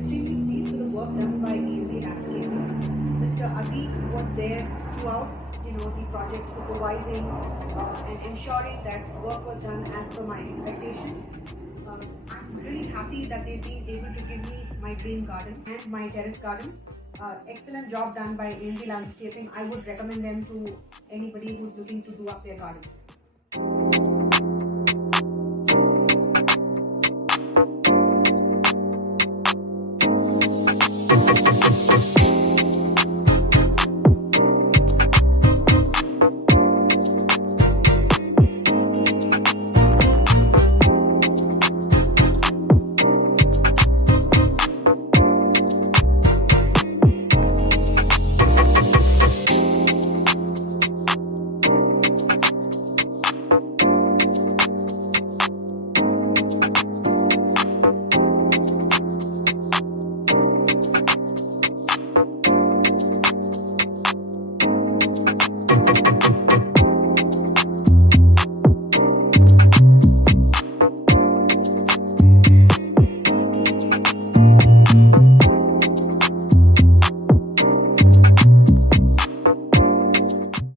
extremely pleased with the work done by ANZ Landscaping. Mr. Adi was there throughout, the project, supervising and ensuring that work was done as per my expectation. I'm really happy that they've been able to give me my green garden and my terrace garden. Excellent job done by ANZ Landscaping. I would recommend them to anybody who's looking to do up their garden.